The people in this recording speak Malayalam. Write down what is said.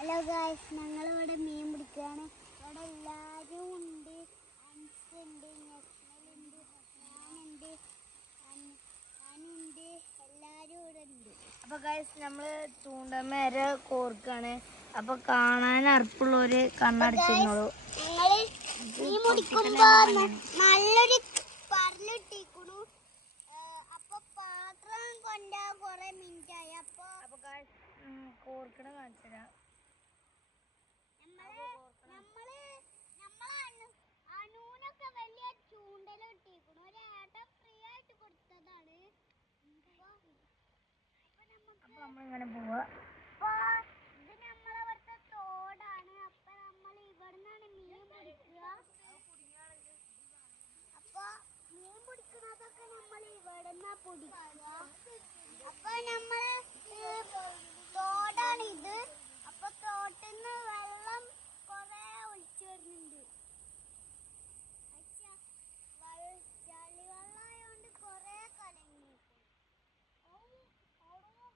ഹലോ ഗായ്സ്, ഞങ്ങളിവിടെ മീൻ പിടിക്കുകയാണ്. ഇവിടെ എല്ലാവരും ഉണ്ട്. അൻസുണ്ട്, നസ്മലുണ്ട്, ഞാനുണ്ട്, അനുണ്ട്, എല്ലാവരും ഇവിടെ ഉണ്ട്. അപ്പോൾ ഗായ്സ് നമ്മൾ ചൂണ്ടമേരെ കോർക്കാണ്. അപ്പോൾ കാണാൻ അർപ്പുള്ളവര് കണ്ണടച്ചിരുന്നോളൂ. ഞങ്ങൾ മീൻ പിടിക്കുമ്പോ നല്ലൊരു പറലിട്ടിരിക്കണു. അപ്പൊ പാത്രം കൊണ്ടാ കുറെ മിനിറ്റായി. അപ്പൊ ഗായ്സ് കോർക്കണ കാണിച്ചുതരാം. അനൂനൊക്കെ വലിയ ചൂണ്ടല ഇട്ടിരിക്കണു. ഒരു ഏട്ടൻ ഫ്രീ ആയിട്ട് കൊടുത്തതാണ്. അപ്പൊ നമ്മളിങ്ങനെ പോവാ. ഇത് നമ്മളവിടുത്തെ തോടാണ്. അപ്പൊ നമ്മൾ ഇവിടുന്നാണ് മീൻ പിടിക്കുക. അപ്പൊ മീൻ പിടിക്കുന്നതൊക്കെ നമ്മൾ ഇവിടുന്നാ പിടിക്കുക.